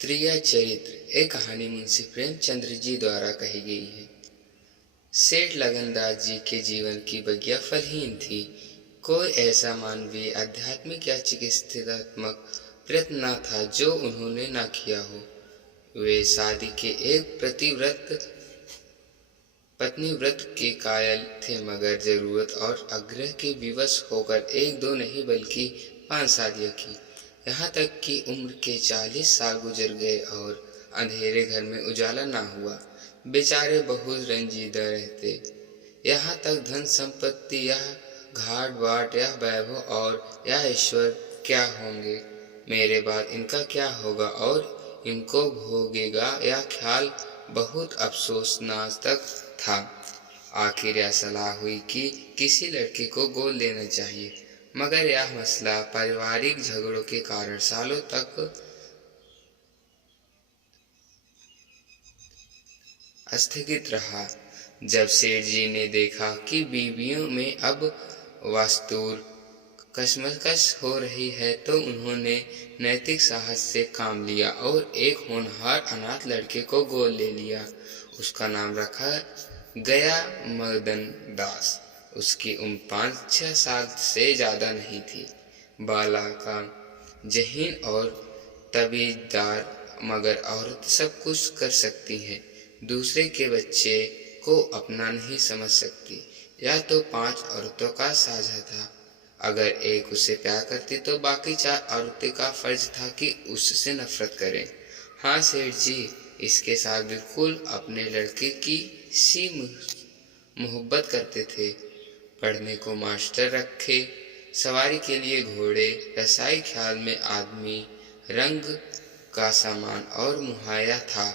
त्रिया चरित्र एक कहानी मुंशी प्रेमचंद्र जी द्वारा कही गई है। सेठ लगनदास जी के जीवन की बगिया फलहीन थी। कोई ऐसा मानवीय आध्यात्मिक या चिकित्सात्मक प्रयत्न न था जो उन्होंने न किया हो। वे शादी के एक पत्नीव्रत के कायल थे, मगर जरूरत और आग्रह के विवश होकर एक दो नहीं बल्कि 5 शादियां की। यहाँ तक कि उम्र के 40 साल गुजर गए और अंधेरे घर में उजाला ना हुआ। बेचारे बहुत रंजीदा रहते। यहाँ तक धन संपत्ति या घाट बाट या वैभव और या ईश्वर क्या होंगे, मेरे बाद इनका क्या होगा और इनको भोगेगा या ख्याल बहुत अफसोसनाक तक था। आखिर यह सलाह हुई कि किसी लड़के को गोद लेना चाहिए, मगर यह मसला पारिवारिक झगड़ों के कारण सालों तक स्थगित रहा। जब सेठ जी ने देखा कि बीवियों में अब वास्तुर कशमकश हो रही है, तो उन्होंने नैतिक साहस से काम लिया और एक होनहार अनाथ लड़के को गोद ले लिया। उसका नाम रखा गया मदन दास। उसकी उम्र 5-6 साल से ज्यादा नहीं थी। बालाका जहीन और तबीयतदार, मगर औरत सब कुछ कर सकती है। दूसरे के बच्चे को अपना नहीं समझ सकती। यह तो 5 औरतों का साझा था। अगर एक उसे प्यार करती तो बाकी 4 औरतों का फर्ज था कि उससे नफरत करें। हाँ सेठ जी इसके साथ बिल्कुल अपने लड़के की सी मोहब्बत करते थे। पढ़ने को मास्टर रखे, सवारी के लिए घोड़े, रसाई ख्याल में आदमी, रंग का सामान और मुहैया था।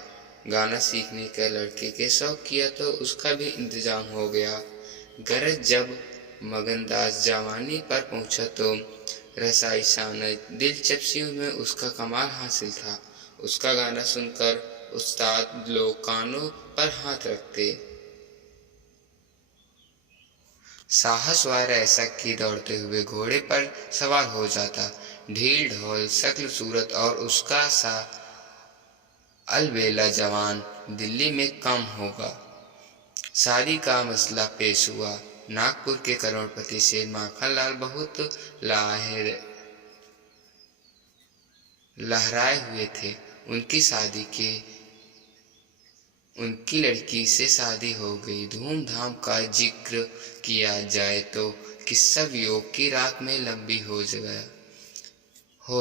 गाना सीखने का लड़के के शौक किया तो उसका भी इंतजाम हो गया। गरज जब मगनदास जवानी पर पहुंचा तो रसाई शानज दिलचस्पियों में उसका कमाल हासिल था। उसका गाना सुनकर उस्ताद लोग कानों पर हाथ रखते। साहसवार ऐसा कि दौड़ते हुए घोड़े पर सवार हो जाता। ढील ढोल शक्ल सूरत और उसका सा अलबेला जवान दिल्ली में कम होगा। शादी का मसला पेश हुआ। नागपुर के करोड़पति शेर माखनलाल बहुत लहराए हुए थे। उनकी लड़की से शादी हो गई। धूमधाम का जिक्र किया जाए तो किस्सा वियोग की रात में लंबी हो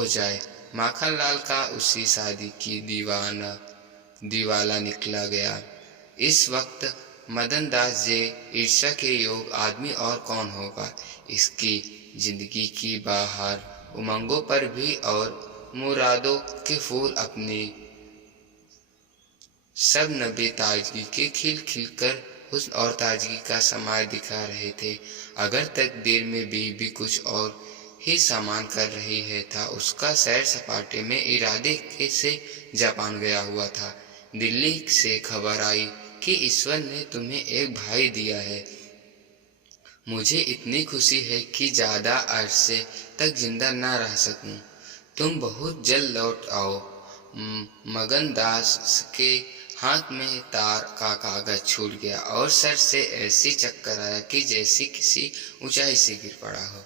जाए। माखनलाल का उसी शादी की दीवाला निकला गया। इस वक्त मदन दास जे ईर्ष्या के योग आदमी और कौन होगा। इसकी जिंदगी की बाहर उमंगों पर भी और मुरादों के फूल अपनी सब नबी ताजगी के खिल खिल कर हुस्न और ताजगी का समाय दिखा रहे थे। अगर तकदीर में भी कुछ और ही सामान कर रही है था। उसका सैर सपाटे में इरादे से जापान गया हुआ था। दिल्ली से खबर आई कि ईश्वर ने तुम्हें एक भाई दिया है। मुझे इतनी खुशी है कि ज्यादा अरसे तक जिंदा ना रह सकूं। तुम बहुत जल्द लौट आओ। मगनदास के हाथ में तार का कागज छूट गया और सर से ऐसी चक्कर आया कि जैसे किसी ऊंचाई से गिर पड़ा हो।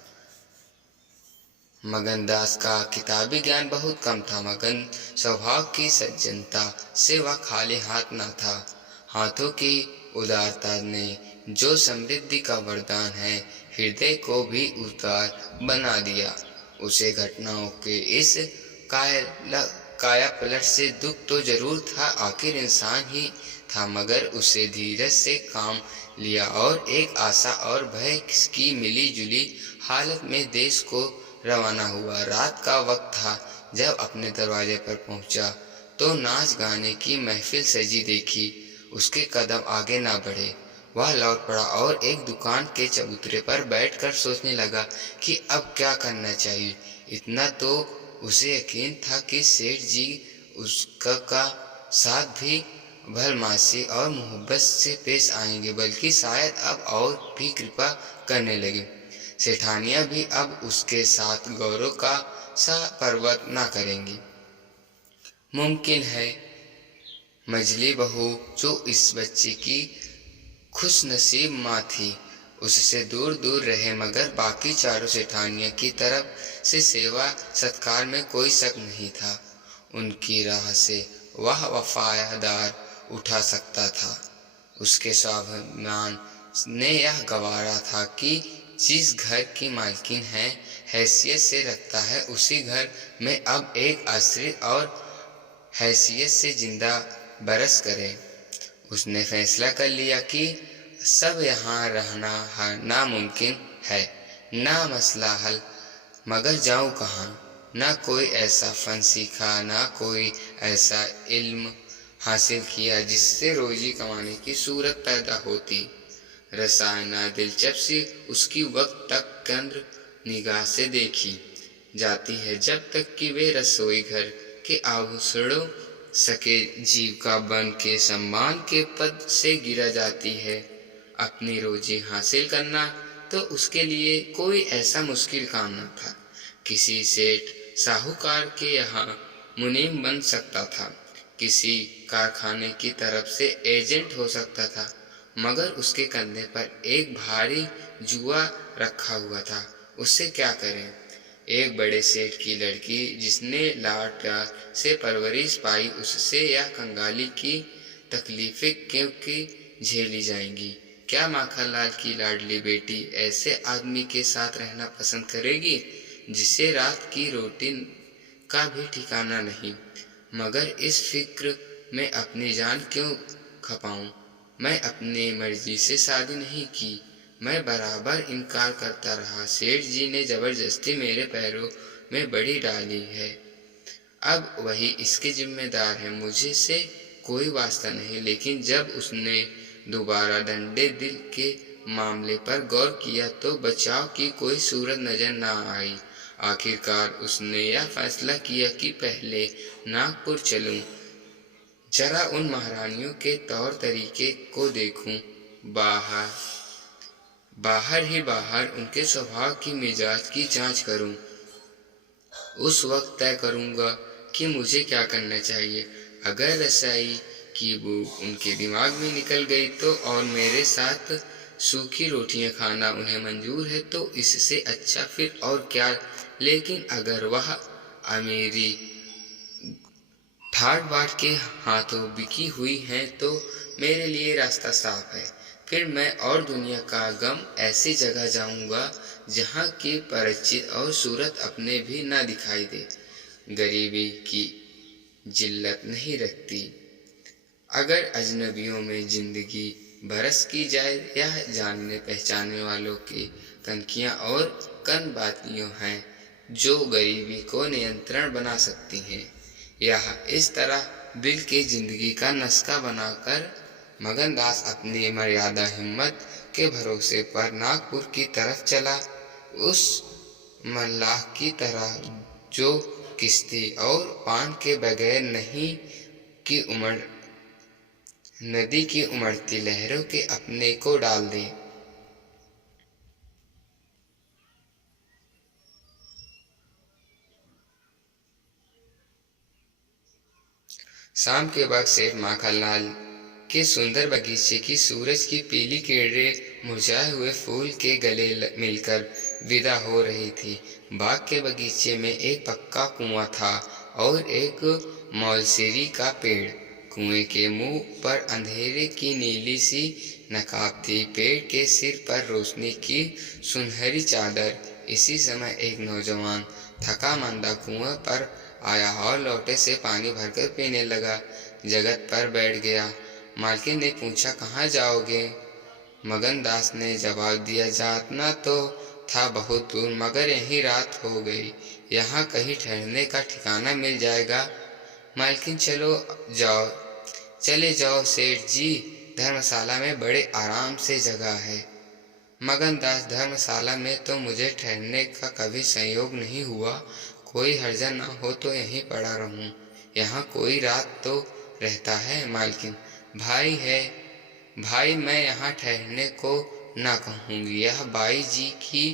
मगनदास का किताबी ज्ञान बहुत कम था, मगन स्वभाव की सज्जनता से वह खाली हाथ न था। हाथों की उदारता ने जो समृद्धि का वरदान है, हृदय को भी उदार बना दिया। उसे घटनाओं के इस काया पलट से दुख तो जरूर था, आखिर इंसान ही था, मगर उसे धीरज से काम लिया और एक आशा और भय की मिली जुली हालत में देश को रवाना हुआ। रात का वक्त था। जब अपने दरवाजे पर पहुंचा तो नाच गाने की महफिल सजी देखी। उसके कदम आगे ना बढ़े। वह लौट पड़ा और एक दुकान के चबूतरे पर बैठकर सोचने लगा कि अब क्या करना चाहिए। इतना तो उसे यकीन था कि सेठ जी उसका साथ भी भलमासी और मोहब्बत से पेश आएंगे, बल्कि शायद अब और भी कृपा करने लगे। सेठानियां भी अब उसके साथ गौरव का सा पर्वत न करेंगी। मुमकिन है मझली बहू, जो इस बच्चे की खुशनसीब माँ थी, उससे दूर दूर रहे, मगर बाकी चारों सेठानियों की तरफ से सेवा सत्कार में कोई शक नहीं था। उनकी राह से वह वफादार उठा सकता था। उसके स्वाभिमान ने यह गवारा था कि जिस घर की मालकिन है हैसियत से रखता है, उसी घर में अब एक आश्रित और हैसियत से जिंदा बरस करे। उसने फैसला कर लिया कि सब यहाँ रहना नामुमकिन है, ना मसला हल, मगर जाऊँ कहाँ। ना कोई ऐसा फन सीखा, ना कोई ऐसा इल्म हासिल किया जिससे रोजी कमाने की सूरत पैदा होती। रसायना दिलचस्पी उसकी वक्त तक केंद्र निगाह से देखी जाती है, जब तक कि वे रसोई घर के आभूषणों सके जीविका बन के सम्मान के पद से गिरा जाती है। अपनी रोजी हासिल करना तो उसके लिए कोई ऐसा मुश्किल काम न था। किसी सेठ साहूकार के यहाँ मुनीम बन सकता था, किसी कारखाने की तरफ से एजेंट हो सकता था, मगर उसके कंधे पर एक भारी जुआ रखा हुआ था। उससे क्या करें? एक बड़े सेठ की लड़की जिसने लाड प्यार से परवरिश पाई, उससे यह कंगाली की तकलीफें क्योंकि झेली जाएंगी? क्या माखनलाल की लाडली बेटी ऐसे आदमी के साथ रहना पसंद करेगी जिसे रात की रोटी का भी ठिकाना नहीं? मगर इस फिक्र में अपनी जान क्यों खपाऊं? मैं अपनी मर्जी से शादी नहीं की। मैं बराबर इनकार करता रहा। सेठ जी ने जबरदस्ती मेरे पैरों में बड़ी डाली है, अब वही इसके जिम्मेदार है, मुझे से कोई वास्ता नहीं। लेकिन जब उसने दोबारा डंडे दिल के मामले पर गौर किया तो बचाव की कोई सूरत नजर न आई। आखिरकार उसने यह फैसला किया कि पहले नागपुर चलूं, जरा उन महारानियों के तौर तरीके को देखूं, बाहर ही बाहर उनके स्वभाव की मिजाज की जांच करूं। उस वक्त तय करूंगा कि मुझे क्या करना चाहिए। अगर रसाई की बू उनके दिमाग में निकल गई तो, और मेरे साथ सूखी रोटियां खाना उन्हें मंजूर है, तो इससे अच्छा फिर और क्या। लेकिन अगर वह अमीरी ठाट बाट के हाथों बिकी हुई है तो मेरे लिए रास्ता साफ है। फिर मैं और दुनिया का गम ऐसी जगह जाऊंगा जहाँ की परिचित और सूरत अपने भी ना दिखाई दे। गरीबी की जिल्लत नहीं रखती। अगर अजनबियों में जिंदगी बरस की जाए, यह जानने पहचानने वालों की तनकियाँ और कन बातियों हैं जो गरीबी को नियंत्रण बना सकती हैं। यह इस तरह दिल की जिंदगी का नुस्खा बनाकर मगनदास अपनी मर्यादा हिम्मत के भरोसे पर नागपुर की तरफ चला। उस मल्लाह की तरह जो किश्ती और पान के बगैर नदी की उमड़ती लहरों के अपने को डाल दे। शाम के वक्त सेठ माखनलाल के सुंदर बगीचे की सूरज की पीली किरणें मुरझाए हुए फूल के गले मिलकर विदा हो रही थी। बाग के बगीचे में एक पक्का कुआं था और एक मौलसेरी का पेड़। कुएं के मुंह पर अंधेरे की नीली सी नकाब थी, पेड़ के सिर पर रोशनी की सुनहरी चादर। इसी समय एक नौजवान थका मांदा कुएं पर आया और लोटे से पानी भरकर पीने लगा। जगत पर बैठ गया। मालकिन ने पूछा, कहाँ जाओगे? मगनदास ने जवाब दिया, जातना तो था बहुत दूर, मगर यहीं रात हो गई। यहाँ कहीं ठहरने का ठिकाना मिल जाएगा? मालकिन चले जाओ सेठ जी, धर्मशाला में बड़े आराम से जगह है। मगनदास, धर्मशाला में तो मुझे ठहरने का कभी संयोग नहीं हुआ। कोई हर्जा ना हो तो यहीं पड़ा रहूं। यहाँ कोई रात तो रहता है? मालकिन, भाई है। भाई, मैं यहाँ ठहरने को ना कहूँगी। यह बाई जी की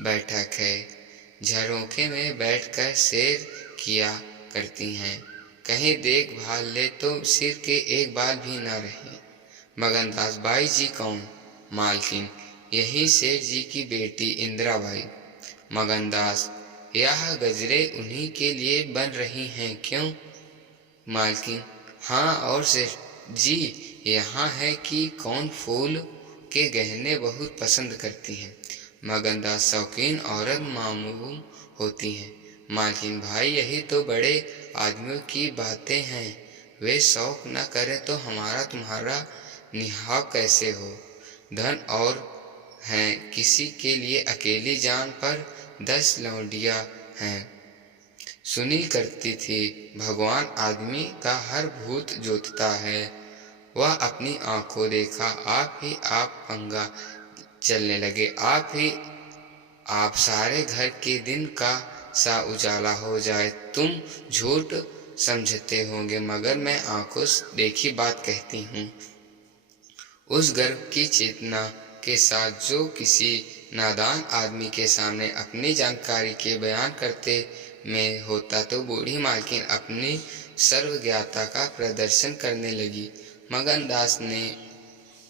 बैठक है, झरोखे में बैठकर सैर किया करती हैं। कहीं देखभाल ले तो सिर के एक बाल भी न रहे। मगनदास बाई जी कौन? मालकिन, यही सेठ जी की बेटी इंदिराबाई। मगनदास, यह गजरे उन्हीं के लिए बन रही हैं क्यों? मालकिन, हाँ, और सेठ जी यहाँ है कि कौन फूल के गहने बहुत पसंद करती हैं। मगनदास, शौकीन औरत मालूम होती हैं। मालकिन, भाई यही तो बड़े आदमियों की बातें हैं, वे शौक न करें तो हमारा तुम्हारा निकाह कैसे हो। धन और हैं किसी के लिए अकेली जान पर 10 लौंडिया हैं। सुनी करती थी, भगवान आदमी का हर भूत जोतता है। वह अपनी आंखों देखा, आप ही आप पंगा चलने लगे, आप सारे घर के दिन का सा उजाला हो जाए। तुम झूठ समझते होंगे मगर मैं आंखों देखी बात कहती हूँ। उस गर्व की चेतना के साथ जो किसी नादान आदमी के सामने अपनी जानकारी के बयान करते में होता तो बूढ़ी मालकिन अपनी सर्वज्ञता का प्रदर्शन करने लगी। मगनदास ने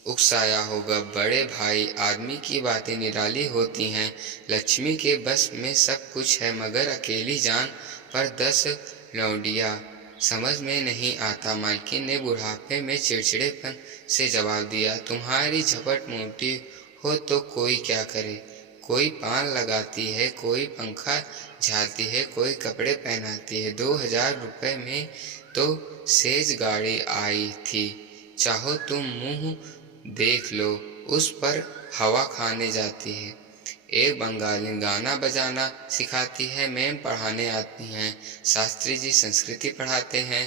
उकसाया होगा, बड़े भाई आदमी की बातें निराली होती हैं, लक्ष्मी के बस में सब कुछ है मगर अकेली जान पर 10 लौंडिया समझ में नहीं आता। मालकिन ने बुढ़ापे में चिड़चिड़ेपन से जवाब दिया, तुम्हारी झपट मोटी हो तो कोई क्या करे, कोई पान लगाती है, कोई पंखा झाड़ती है, कोई कपड़े पहनाती है। 2000 रुपए में तो सेज गाड़ी आई थी, चाहो तुम मुंह देख लो, उस पर हवा खाने जाती है। एक बंगाली गाना बजाना सिखाती है, मैम पढ़ाने आती हैं, शास्त्री जी संस्कृति पढ़ाते हैं,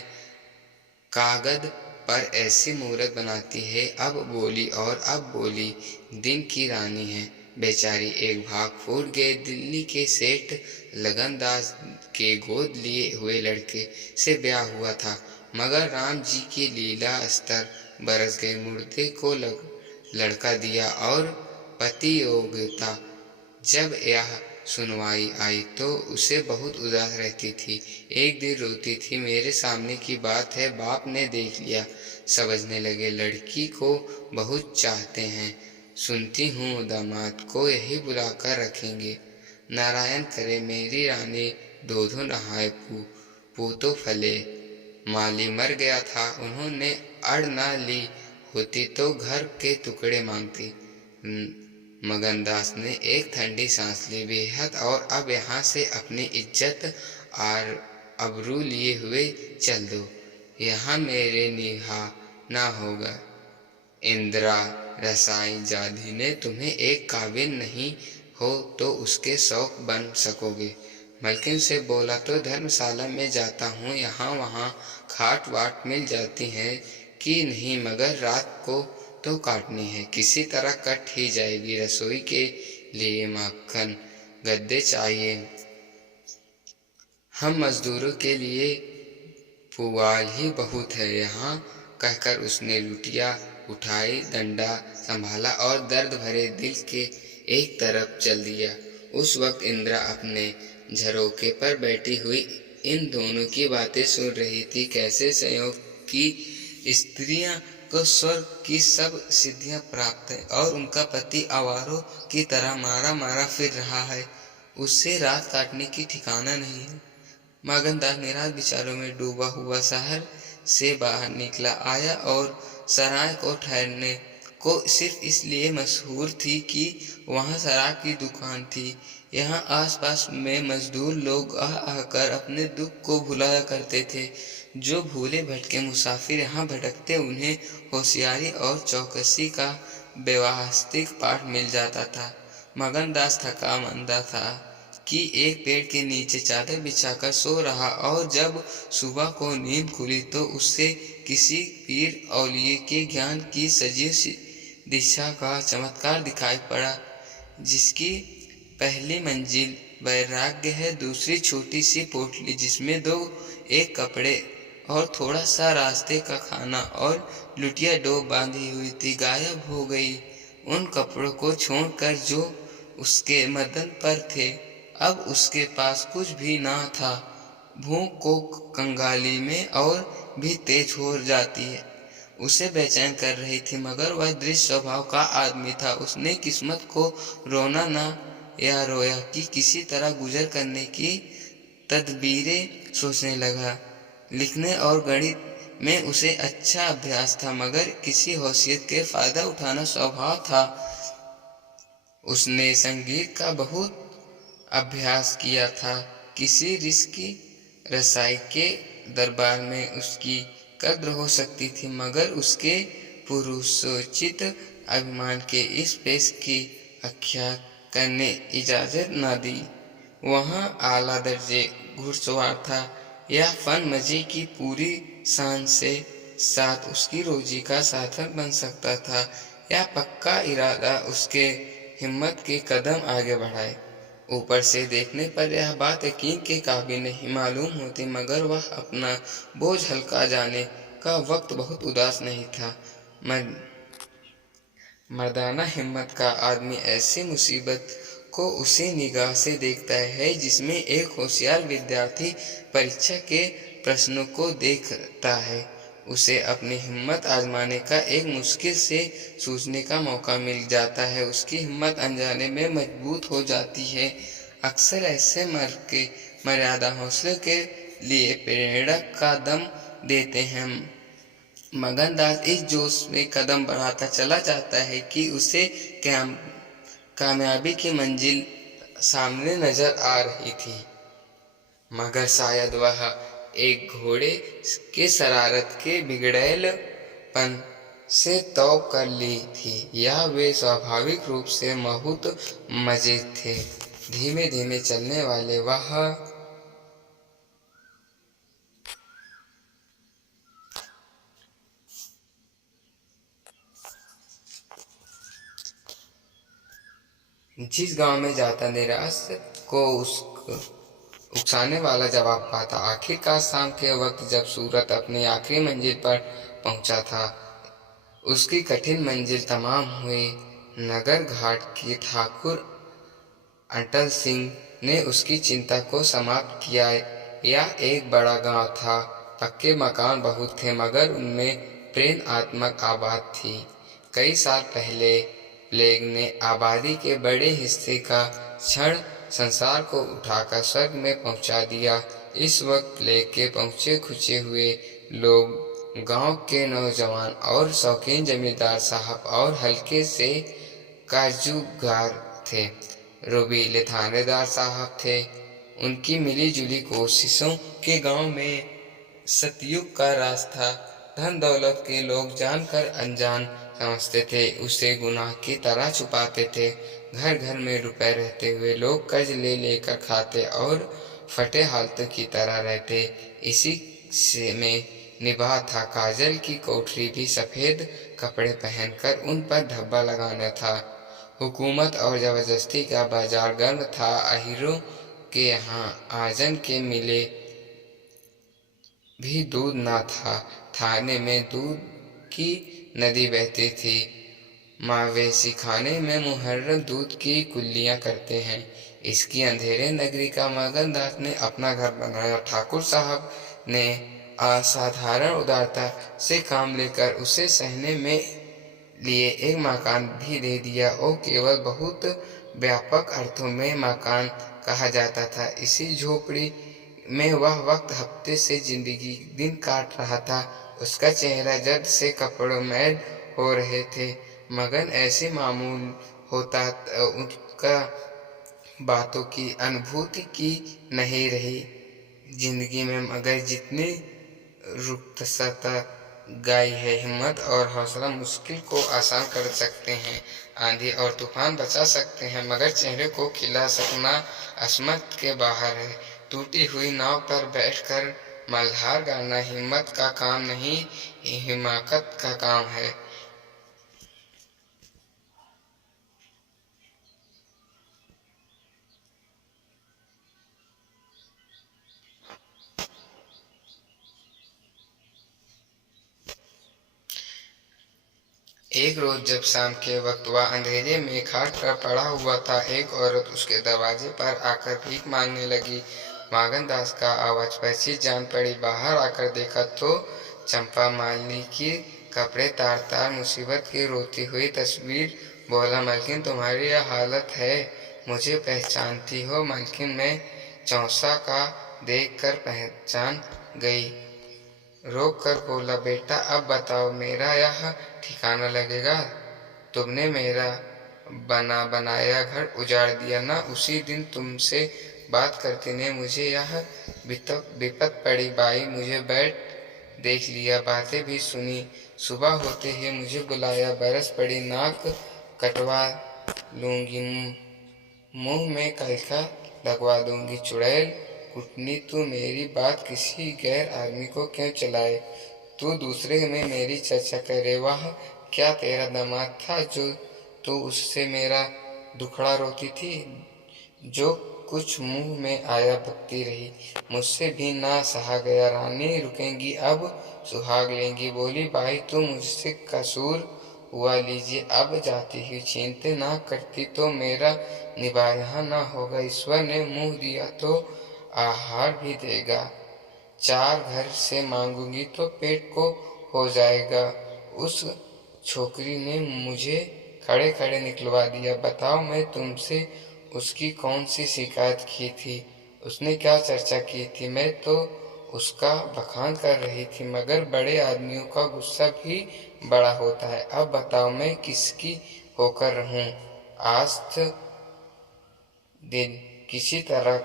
कागज पर ऐसी मूर्त बनाती है, अब बोली और अब बोली, दिन की रानी है बेचारी। एक भाग फूट गए। दिल्ली के सेठ लगनदास के गोद लिए हुए लड़के से ब्याह हुआ था मगर राम जी की लीला अस्तर बरस गए। मुर्दे को लड़का दिया और पति योग्यता। जब यह सुनवाई आई तो उसे बहुत उदास रहती थी। एक दिन रोती थी, मेरे सामने की बात है, बाप ने देख लिया। समझने लगे लड़की को बहुत चाहते हैं, सुनती हूँ दामाद को यही बुलाकर रखेंगे। नारायण करे मेरी रानी दूधो नहाए पूतो फले। माली मर गया था, उन्होंने अड़ ना ली होती तो घर के टुकड़े मांगती। मगनदास ने एक ठंडी सांस ली, बेहद, और अब यहाँ से अपनी इज्जत और अबरू लिए हुए चल दो, यहाँ मेरे निगाह ना होगा। इंदिरा रसाई जादी ने तुम्हें एक काबिल नहीं हो तो उसके शौक बन सकोगे। मलकिन से बोला तो धर्मशाला में जाता हूँ, यहाँ वहाँ खाट वाट मिल जाती हैं कि नहीं, मगर रात को तो काटनी है, किसी तरह कट ही जाएगी। रसोई के लिए माखन गद्दे चाहिए, हम मजदूरों के लिए पुआल ही बहुत है यहाँ, कहकर उसने लुटिया उठाई, डंडा संभाला और दर्द भरे दिल के एक तरफ चल दिया। उस वक्त इंदिरा अपने झरोखे पर बैठी हुई इन दोनों की बातें सुन रही थी। कैसे संयोग की स्त्रियां को स्वर्ग की सब सिद्धियां प्राप्त है और उनका पति आवारों की तरह मारा मारा फिर रहा है, उससे रात काटने की ठिकाना नहीं है। मगनदास निराश विचारों में डूबा हुआ शहर से बाहर निकला आया और सराय को ठहरने को सिर्फ इसलिए मशहूर थी कि वहाँ शराब की दुकान थी। यहाँ आसपास में मजदूर लोग आकर अपने दुख को भुलाया करते थे। जो भूले भटके मुसाफिर यहाँ भटकते उन्हें होशियारी और चौकसी का व्यवस्थित पाठ मिल जाता था। मगनदास थका मंदा था कि एक पेड़ के नीचे चादर बिछाकर सो रहा और जब सुबह को नींद खुली तो उससे किसी पीर औलिये के ज्ञान की सजीव दिशा का चमत्कार दिखाई पड़ा, जिसकी पहली मंजिल वैराग्य है, दूसरी छोटी सी पोटली जिसमें एक कपड़े और थोड़ा सा रास्ते का खाना और लुटिया डोब बांधी हुई थी, गायब हो गई। उन कपड़ों को छोड़कर जो उसके मदन पर थे अब उसके पास कुछ भी ना था। भूख को कंगाली में और भी तेज हो जाती है, उसे बेचैन कर रही थी। मगर वह दृढ़ स्वभाव का आदमी था। उसने किस्मत को रोना न या रोया कि किसी तरह गुजर करने की तदबीरें सोचने लगा। लिखने और गणित में उसे अच्छा अभ्यास था, मगर किसी हैसियत के फायदा उठाना स्वभाव था। उसने संगीत का बहुत अभ्यास किया था। किसी ऋषि की रसाई के दरबार में उसकी कद्र हो सकती थी, मगर उसके पुरुषोचित अभिमान के इस पेश की आख्या करने इजाजत न दी। वहाँ आला दर्जे घुड़सवार था। यह फन मजे की पूरी शान से साथ उसकी रोजी का साधन बन सकता था। यह पक्का इरादा उसके हिम्मत के कदम आगे बढ़ाए। ऊपर से देखने पर यह बात यकीन के काबिल नहीं मालूम होती, मगर वह अपना बोझ हल्का जाने का वक्त बहुत उदास नहीं था। मर्दाना हिम्मत का आदमी ऐसी मुसीबत को उसी निगाह से देखता है जिसमें एक होशियार विद्यार्थी परीक्षा के प्रश्नों को देखता है। उसे अपनी हिम्मत आजमाने का एक मुश्किल से सूझने का मौका मिल जाता है। उसकी हिम्मत अनजाने में मजबूत हो जाती है। अक्सर ऐसे मर्यादा हौसले के लिए प्रेरणा का दम देते हैं। मगनदास इस जोश में कदम बढ़ाता चला जाता है कि उसे कामयाबी की मंजिल सामने नजर आ रही थी, मगर शायद वह एक घोड़े के शरारत के बिगड़ैलपन से तौब कर ली थी, या वे स्वाभाविक रूप से बहुत मजे थे। धीमे धीमे चलने वाले वह जिस गांव में जाता निराश को उकसाने वाला जवाब पाता। आखिरकार शाम के वक्त जब सूरत अपनी आखिरी मंजिल पर पहुंचा था, उसकी कठिन मंजिल तमाम हुई। नगर घाट के ठाकुर अटल सिंह ने उसकी चिंता को समाप्त किया। यह एक बड़ा गांव था। पक्के मकान बहुत थे, मगर उनमें प्रेरणात्मक आबाद थी। कई साल पहले प्लेग ने आबादी के बड़े हिस्से का क्षण संसार को उठाकर स्वर्ग में पहुंचा दिया। इस वक्त प्लेग के पहुंचे खुचे हुए लोग गांव के नौजवान और शौकीन जमींदार साहब और हल्के से काजूगार थे। रोबीले थानेदार साहब थे। उनकी मिली जुली कोशिशों के गांव में सतयुग का राज था। धन दौलत के लोग जानकर अनजान समझते थे, उसे गुनाह की तरह छुपाते थे। घर घर में रुपए रहते हुए लोग कर्ज ले लेकर खाते और फटे हालतों की तरह रहते। इसी से में निभा था। काजल की कोठरी भी सफेद कपड़े पहनकर उन पर धब्बा लगाना था। हुकूमत और जबरदस्ती का बाजार गर्म था। अहीरों के यहाँ आजन के मिले भी दूध ना था। थाने में दूध की नदी बहती थी। मवेशी खाने में मुहर्रम दूध की कुल्लियां करते हैं। इसकी अंधेरे नगरी का मगनदास ने अपना घर बनाया। ठाकुर साहब ने असाधारण उदारता से काम लेकर उसे सहने में लिए एक मकान भी दे दिया। वो केवल बहुत व्यापक अर्थों में मकान कहा जाता था। इसी झोपड़ी में वह वक्त हफ्ते से जिंदगी दिन काट रहा था। उसका चेहरा जर्द से कपड़ों मैल हो रहे थे, मगर ऐसे मामूल होता उसका बातों की अनुभूति की नहीं रही जिंदगी में। मगर जितनी रुखसता गाई है, हिम्मत और हौसला मुश्किल को आसान कर सकते हैं, आंधी और तूफान बचा सकते हैं, मगर चेहरे को खिला सकना असमर्थ के बाहर है। टूटी हुई नाव पर बैठकर मल्हार गाना हिम्मत का काम नहीं, हिमाकत का काम है। एक रोज जब शाम के वक्त वह अंधेरे में खाट पर पड़ा हुआ था, एक औरत उसके दरवाजे पर आकर भीख मांगने लगी। मगन दास का आवाज पर चीज जान पड़ी। बाहर आकर देखा तो चंपा मालिनी की कपड़े तार तार मुसीबत की रोती हुई तस्वीर। बोला, मालकिन तुम्हारी यह हालत है, मुझे पहचानती हो? मालकिन मैं चौसा का देख कर पहचान गई। रोक कर बोला, बेटा अब बताओ, मेरा यह ठिकाना लगेगा? तुमने मेरा बना बनाया घर उजाड़ दिया ना। उसी दिन तुमसे बात करते ने मुझे यह विपत पड़ी। बाई मुझे बैठ देख लिया, बातें भी सुनी। सुबह होते ही मुझे बुलाया, बरस पड़ी नाक कटवा लूंगी, मुंह में कलका लगवा दूंगी। चुड़ैल कुटनी, तू मेरी बात किसी गैर आदमी को क्यों चलाए? तू दूसरे में मेरी चर्चा करे। वह क्या तेरा दामाद था जो तू उससे मेरा दुखड़ा रोती थी? जो कुछ मुंह में आया बकती रही, मुझसे भी ना सहा गया। रानी रुकेंगी अब सुहाग लेंगी। बोली, बाई तू मुझसे कसूर हुआ, लीजिए अब जाती हुई छीनते। ना करती तो मेरा निभा यहाँ ना होगा। ईश्वर ने मुंह दिया तो आहार भी देगा। 4 घर से मांगूंगी तो पेट को हो जाएगा। उस छोकरी ने मुझे खड़े खड़े निकलवा दिया। बताओ, मैं तुमसे उसकी कौन सी शिकायत की थी? उसने क्या चर्चा की थी? मैं तो उसका बखान कर रही थी, मगर बड़े आदमियों का गुस्सा भी बड़ा होता है। अब बताओ, मैं किसकी होकर रहूं? आज दिन किसी तरह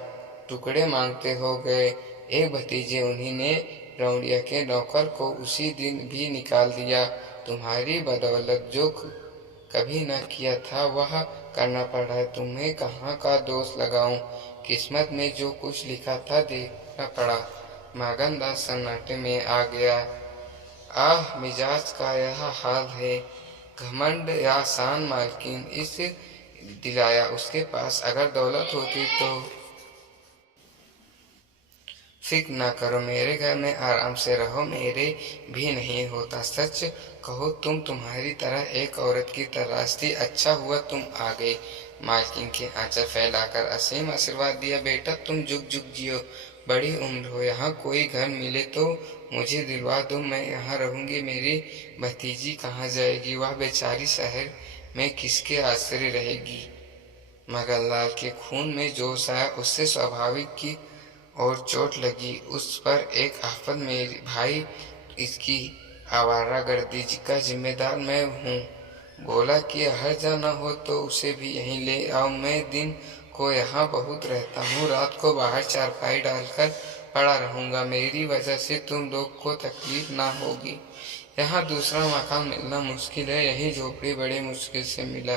टुकड़े मांगते हो गए। एक भतीजे उन्हीं ने रौड़िया के नौकर को उसी दिन भी निकाल दिया। तुम्हारी बदौलत जो कभी न किया था वह करना पड़ा है। तुम्हें कहाँ का दोष लगाऊं? किस्मत में जो कुछ लिखा था देखना पड़ा। मगन दास सन्नाटे में आ गया। आह, मिजाज का यह हाल है। घमंड या शान मालकिन इस दिलाया उसके पास। अगर दौलत होती तो फिक्र न करो, मेरे घर में आराम से रहो। मेरे भी नहीं होता। सच कहो तुम तुम्हारी तरह एक औरत की तलाश थी। अच्छा हुआ तुम आ गए। मालकिन के आंचल फैलाकर असीम आशीर्वाद दिया। बेटा तुम जुग जुग जियो, बड़ी उम्र हो। यहाँ कोई घर मिले तो मुझे दिलवा दो, मैं यहाँ रहूंगी। मेरी भतीजी कहाँ जाएगी? वह बेचारी शहर में किसके आश्रय रहेगी? मगनलाल के खून में जोश आया। उससे स्वाभाविक की और चोट लगी। उस पर एक आफत, मेरे भाई इसकी आवारागर्दी का जिम्मेदार मैं हूँ। बोला कि हर जाना हो तो उसे भी यहीं ले आओ। मैं दिन को यहाँ बहुत रहता हूँ, रात को बाहर चारपाई डालकर पड़ा रहूंगा। मेरी वजह से तुम लोग को तकलीफ ना होगी। यहाँ दूसरा मकान मिलना मुश्किल है, यही झोपड़ी बड़ी मुश्किल से मिला।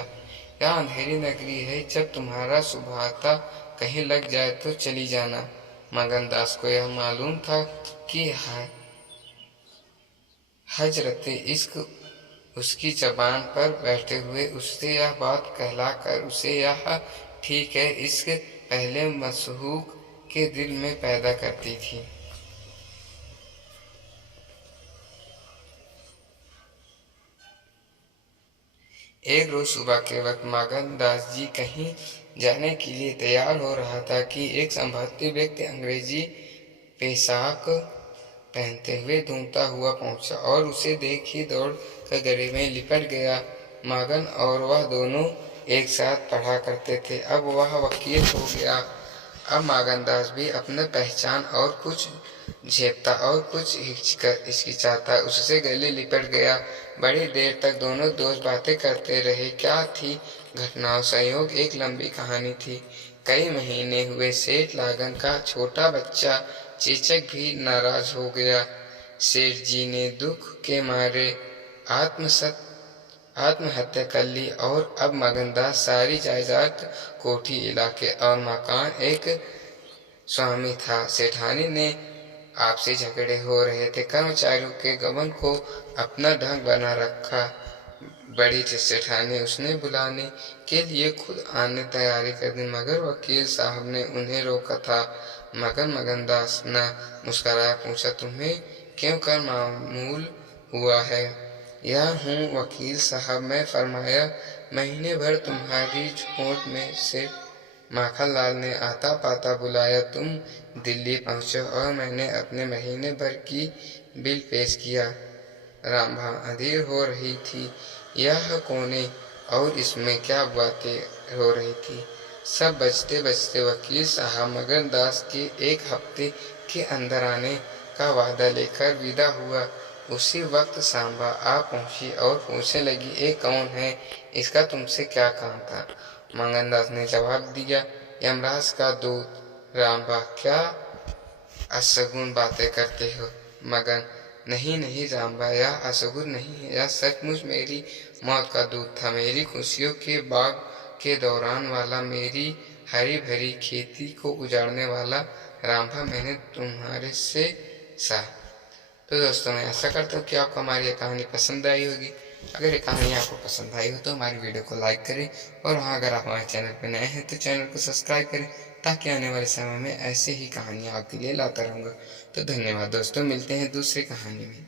यह अंधेरी नगरी है, जब तुम्हारा सुभाता कहीं लग जाए तो चली जाना। मगन दास को यह मालूम था कि हजरत इश्क उसकी जबान पर बैठे हुए उससे यह बात कहलाकर उसे यह ठीक है इश्क पहले मसहूक के दिल में पैदा करती थी। एक रोज सुबह के वक्त मगन दास जी कहीं जाने के लिए तैयार हो रहा था कि एक संभवती व्यक्ति अंग्रेजी पोशाक पहनते हुए ढूंढता हुआ पहुंचा और उसे देख ही दौड़ कर गले में लिपट गया। मगन और वह दोनों एक साथ पढ़ा करते थे, अब वह वकील हो गया। अब मगन दास भी अपने पहचान और कुछ झेपता और कुछ हिचकिचाता उससे गले लिपट गया। बड़ी देर तक दोनों दोस्त बातें करते रहे। क्या थी घटनाओं संयोग एक लंबी कहानी थी। कई महीने हुए सेठ लागन का छोटा बच्चा चेचक भी नाराज हो गया। सेठ जी ने दुख के मारे आत्महत्या कर ली और अब मगनदास सारी जायदाद, कोठी, इलाके और मकान एक स्वामी था। सेठानी ने आपसी झगड़े हो रहे थे। कर्मचारियों के गबन को अपना ढंग बना रखा। बड़ी सेठानी उसने बुलाने के लिए खुद आने तैयारी कर दी, मगर वकील साहब ने उन्हें रोका था। मगनदास न मुस्कराया, पूछा, तुम्हें क्यों कर मामूल हुआ है? यह हूँ वकील साहब। मैं फरमाया, महीने भर तुम्हारी झोंट में से माखनलाल ने आता पाता बुलाया, तुम दिल्ली पहुँचो और मैंने अपने महीने भर की बिल पेश किया। रामभा अधीर हो रही थी। यह कोने और इसमें क्या बातें हो रही थी। सब बचते बचते वकील साहब मगनदास के एक हफ्ते के अंदर आने का वादा लेकर विदा हुआ। उसी वक्त सांबा आ पहुंची और पूछने लगी, ये कौन है, इसका तुमसे क्या काम था। मगनदास ने जवाब दिया, यमराज का दूत। रामबा, क्या अशगुन बातें करते हो। मगन, नहीं नहीं रामबा, यह अशगुन नहीं है, यह सचमुच मेरी मौत का दूत था। मेरी खुशियों के बाग के दौरान वाला, मेरी हरी भरी खेती को उजाड़ने वाला रामबा, मैंने तुम्हारे से सा। तो दोस्तों, मैं आशा करता हूँ कि आपको हमारी ये कहानी पसंद आई होगी। अगर ये कहानी आपको पसंद आई हो तो हमारी वीडियो को लाइक करें, और हाँ, अगर आप हमारे चैनल पर नए हैं तो चैनल को सब्सक्राइब करें, ताकि आने वाले समय में ऐसे ही कहानियाँ आपके लिए लाता रहूँगा। तो धन्यवाद दोस्तों, मिलते हैं दूसरी कहानी में।